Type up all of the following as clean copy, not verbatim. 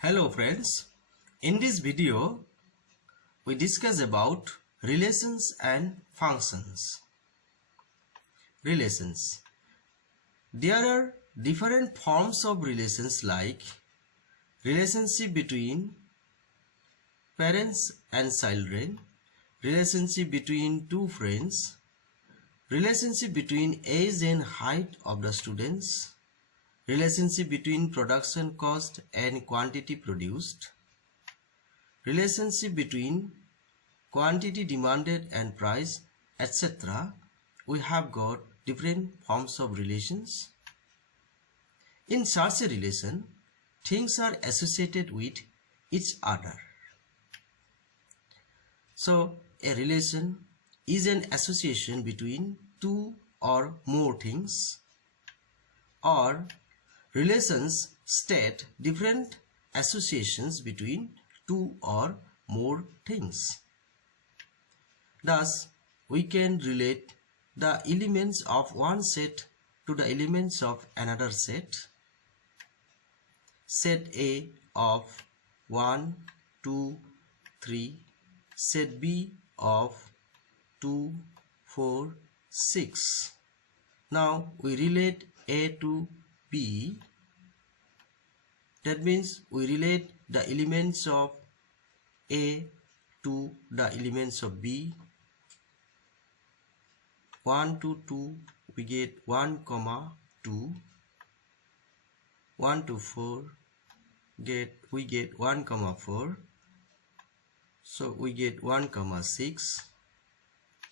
Hello friends, in this video we discuss about relations and functions. Relations. There are different forms of relations like relationship between parents and children, relationship between two friends, relationship between age and height of the students, relationship between production cost and quantity produced, relationship between quantity demanded and price, etc. We have got different forms of relations. In such a relation, things are associated with each other. So, a relation is an association between two or more things, or relations state different associations between two or more things. Thus, we can relate the elements of one set to the elements of another set. Set A of 1, 2, 3, set B of 2, 4, 6. Now we relate A to B. That means we relate the elements of A to the elements of B. 1 to 2 we get 1, 2. 1 to 4 we get 1, 4. So we get 1, 6.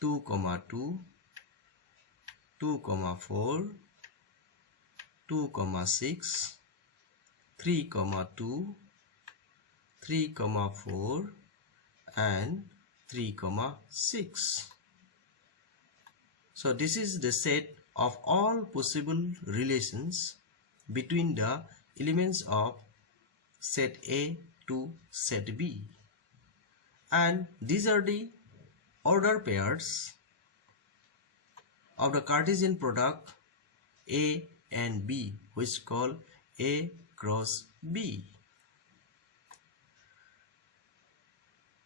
2, 2. 2, 4. 2, 6. 3, 2. 3, 4 and 3, 6. So this is the set of all possible relations between the elements of set A to set B, and these are the order pairs of the Cartesian product A and B, which call A cross B.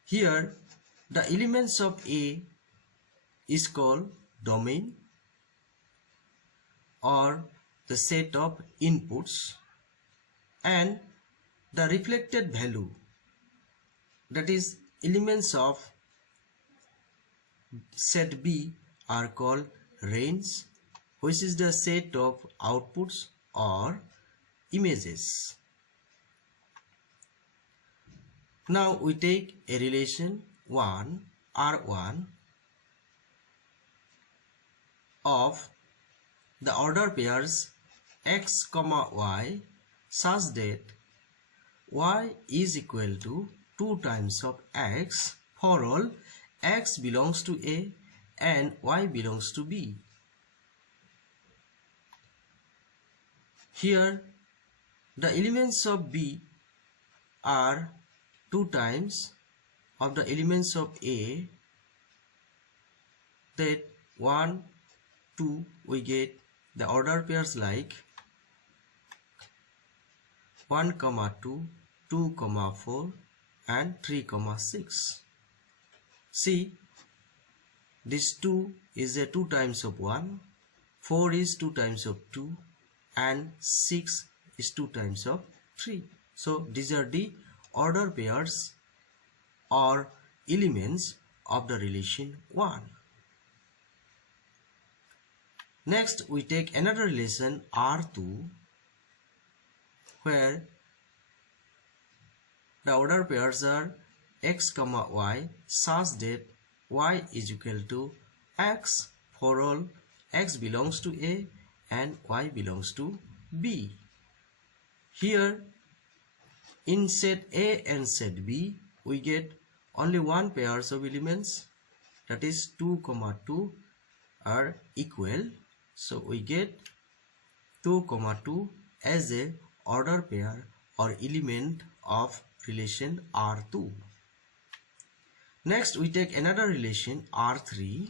Here the elements of A is called domain, or the set of inputs, and the reflected value, that is elements of set B, are called range, which is the set of outputs or images. Now we take a relation R1 of the order pairs x, y such that y is equal to 2 times of x for all x belongs to A and y belongs to B. Here the elements of B are 2 times of the elements of A, that 1, 2 we get the order pairs like 1, 2, 2, 4 and 3, 6. See, this 2 is a 2 times of 1, 4 is 2 times of 2 and 6 is 2 times of 3. So these are the order pairs or elements of the relation 1. Next we take another relation R2, where the order pairs are x, y such that y is equal to x for all x belongs to A and y belongs to B. Here in set A and set B we get only one pairs of elements, that is 2, 2 are equal. So we get 2, 2 as a order pair or element of relation R2. Next we take another relation R3,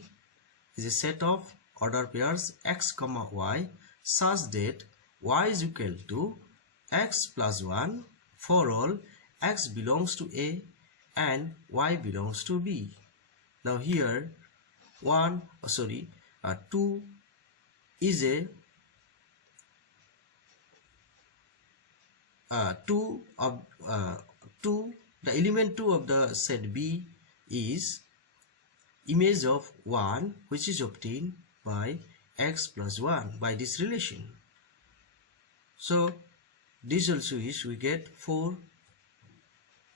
is a set of order pairs x, y such that y is equal to x plus 1 for all x belongs to A and y belongs to B. Now here 2 is a 2 the element 2 of the set B is image of 1, which is obtained by x plus 1 by this relation. So this also is, we get 4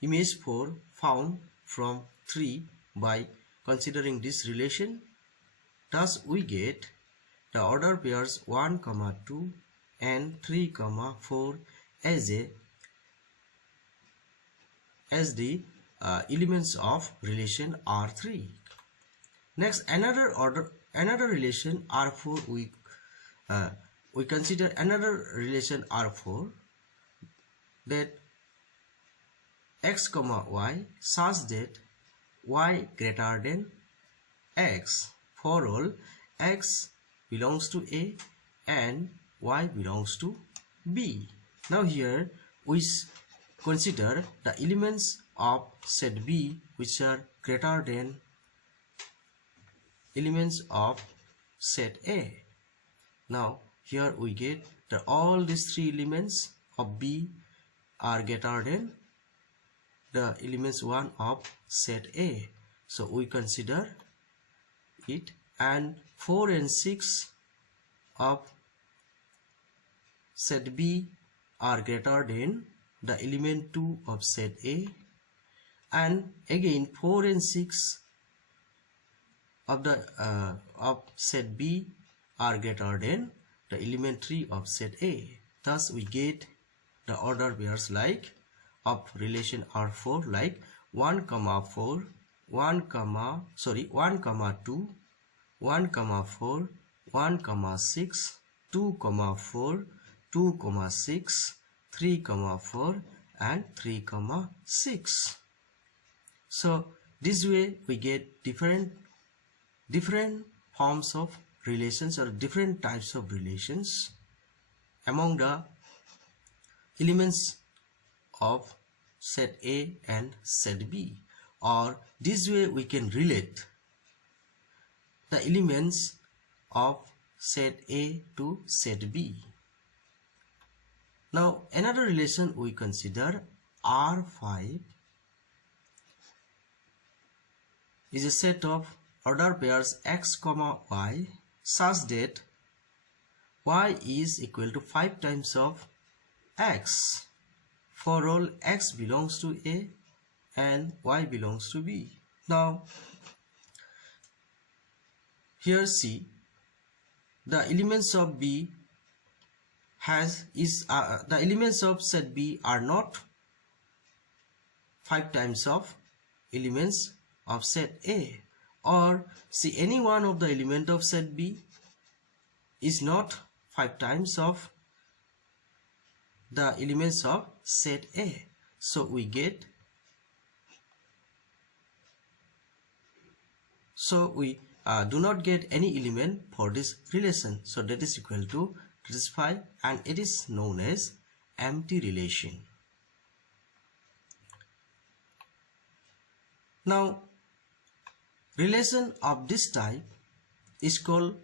image 4 found from 3 by considering this relation. Thus we get the order pairs 1, 2 and 3, 4 as the elements of relation R3. Next, another relation R4, we consider another relation R4, that x, y such that y greater than x for all x belongs to A and y belongs to B. Now here we consider the elements of set B which are greater than elements of set A. Now here we get that all these 3 elements of B are greater than the elements 1 of set A. So we consider it, and 4 and 6 of set B are greater than the element 2 of set A, and again 4 and 6 of the of set B are greater than the element 3 of set A. Thus we get the order pairs like of relation R4 like 1, 4, 1, 2, 1, 4, 1, 6, 2, 4, 2, 6, 3, 4 and 3, 6. So this way we get different forms of relations or different types of relations among the elements of set A and set B, or this way we can relate the elements of set A to set B. Now another relation we consider R5 is a set of order pairs x, y such that y is equal to 5 times of x for all x belongs to A and y belongs to B. Now here see the elements of B the elements of set B are not 5 times of elements of set A, or see any one of the element of set B is not 5 times of the elements of set A. So we get, so we do not get any element for this relation. So that is equal to 5, and it is known as empty relation. Now relation of this type is called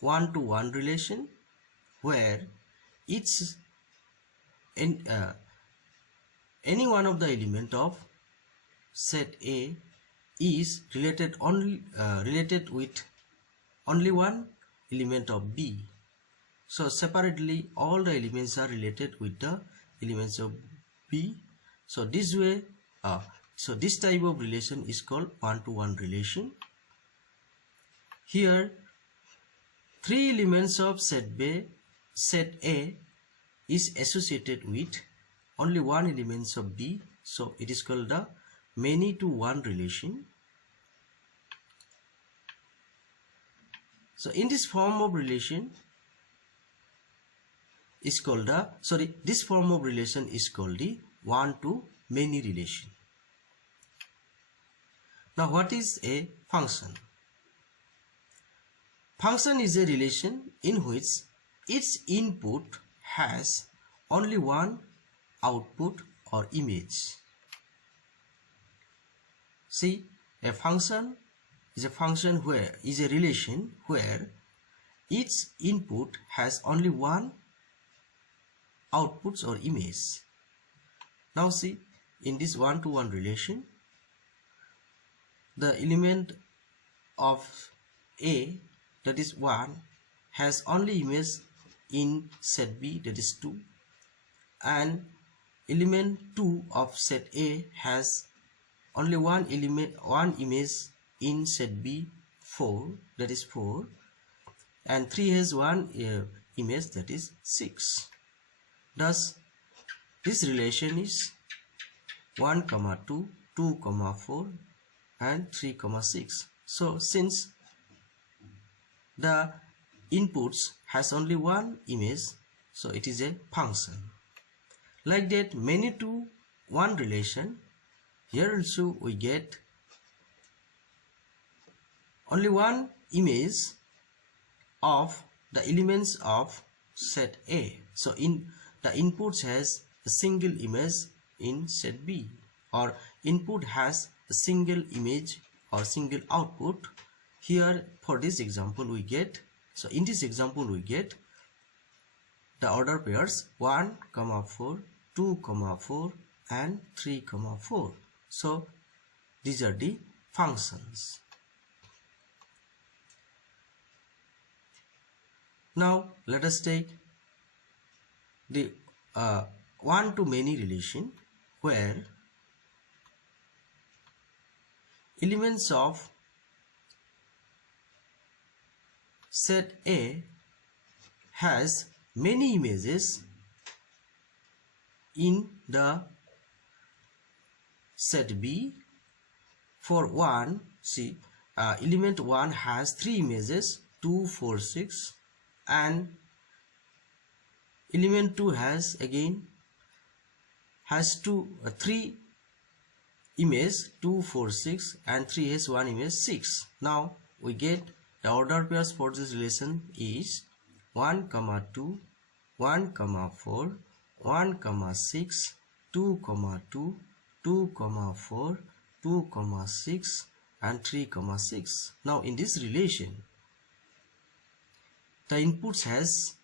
one-to-one relation, where any one of the element of set A is related with only one element of B. So separately all the elements are related with the elements of B. So this way, so this type of relation is called one-to-one relation. Here 3 elements of set A is associated with only one element of B. So it is called the many-to-one relation. So in this form of relation is called the, this form of relation is called the one-to-many relation. Now what is a function? Function is a relation in which its input has only one output or image. See, a function is a function where is a relation where each input has only one output or image. Now see, in this one-to-one relation, the element of A, that is 1, has only image in set B, that is 2, and element 2 of set A has only one image in set B, 4, that is 4, and 3 has one image, that is 6. Thus this relation is 1, 2, 2, 4 and 3, 6. So since the inputs has only one image, so it is a function. Like that, many to one relation, here also we get only one image of the elements of set A. So in the inputs has a single image in set B, or input has a single image or single output. Here for this example we get, so in this example we get the order pairs 1, 4, 2, 4 and 3, 4. So these are the functions. Now let us take the one-to-many relation where elements of set A has many images in the set B. For 1, see, element 1 has 3 images, 2, 4, 6, and element 2 has again three image, 2, 4, 6, and 3 has one image, 6. Now we get the order pairs for this relation is 1, 2, 1, 4, 1, 6, 2, 2, 2, 4, 2, 6 and 3, 6. Now in this relation the inputs has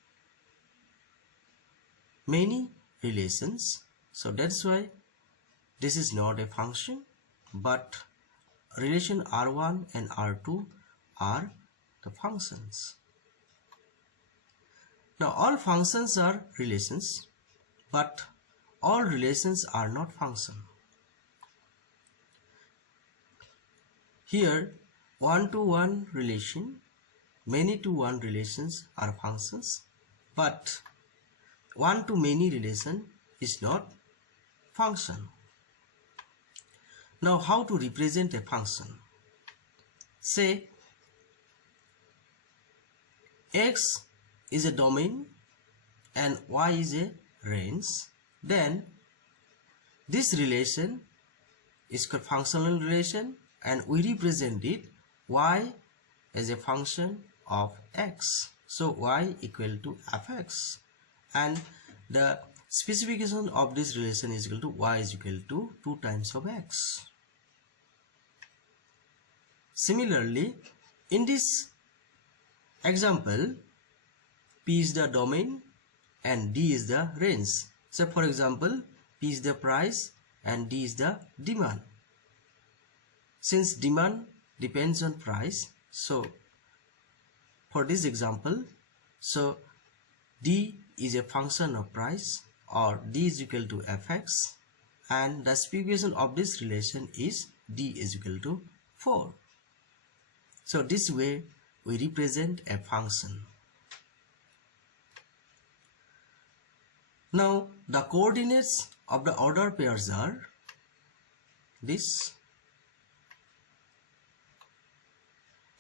many relations, so that's why this is not a function, but relation R1 and R2 are the functions. Now all functions are relations, but all relations are not function. Here one-to-one relation, many-to-one relations are functions, but one-to-many relation is not function. Now how to represent a function? Say X is a domain and Y is a range, then this relation is called functional relation, and we represent it Y as a function of X. So Y equal to fx, and the specification of this relation is equal to Y is equal to 2 times of X. Similarly, in this example, P is the domain and D is the range. So for example, P is the price and D is the demand. Since demand depends on price, so for this example, so D is a function of price, or D is equal to fx, and the specification of this relation is D is equal to 4. So this way we represent a function. Now the coordinates of the order pairs are this,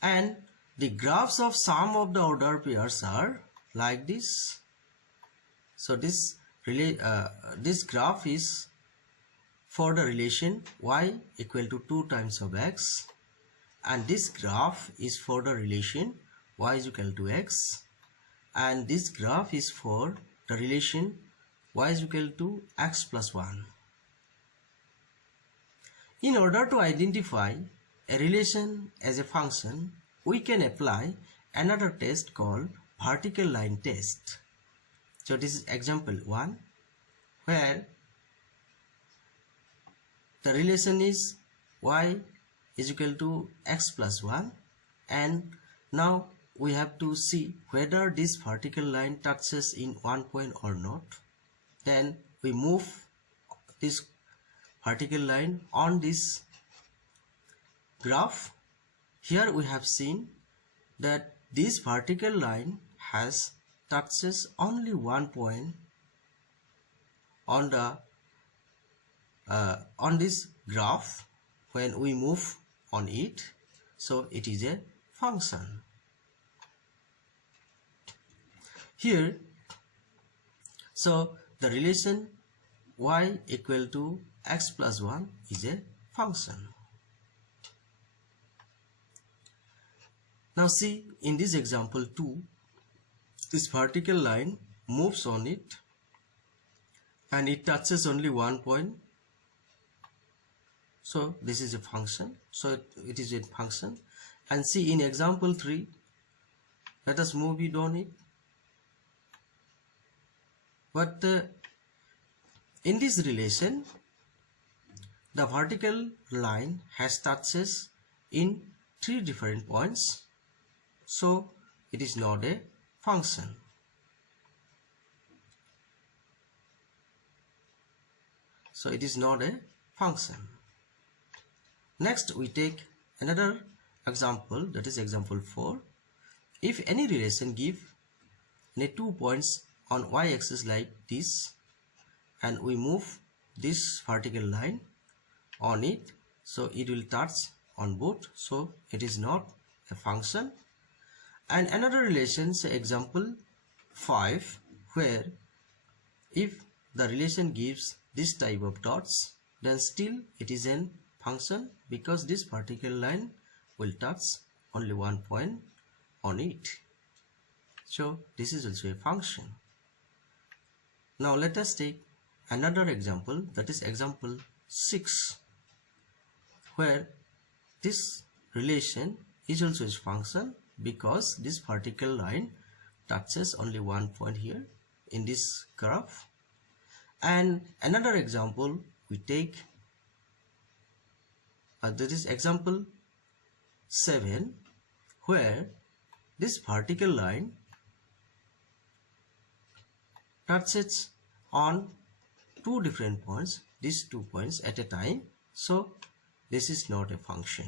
and the graphs of sum of the order pairs are like this. So this graph is for the relation Y equal to 2 times of X, and this graph is for the relation Y is equal to X, and this graph is for the relation Y is equal to X plus 1. In order to identify a relation as a function, we can apply another test called vertical line test. So this is example 1, where the relation is y is equal to x plus 1, and now we have to see whether this vertical line touches in one point or not. Then we move this vertical line on this graph. Here we have seen that this vertical line has touches only one point on the on this graph when we move on it, so it is a function. Here, so the relation y equal to x plus 1 is a function. Now see, in this example 2, this vertical line moves on it and it touches only one point. So this is a function. So it is a function. And see, in example 3, let us move it on it. But in this relation, the vertical line has touches in 3 different points. So it is not a function. So it is not a function. Next we take another example, that is example 4. If any relation give any 2 points on y-axis like this, and we move this vertical line on it, so it will touch on both, so it is not a function. And another relation, say example 5, where if the relation gives this type of dots, then still it is a function because this vertical line will touch only one point on it. So this is also a function. Now let us take another example, that is example 6, where this relation is also a function because this vertical line touches only one point here in this graph. And another example we take, that is example 7, where this vertical line touches on 2 different points, these 2 points at a time, so this is not a function.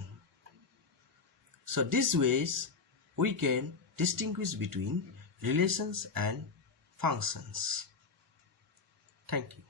So these ways we can distinguish between relations and functions. Thank you.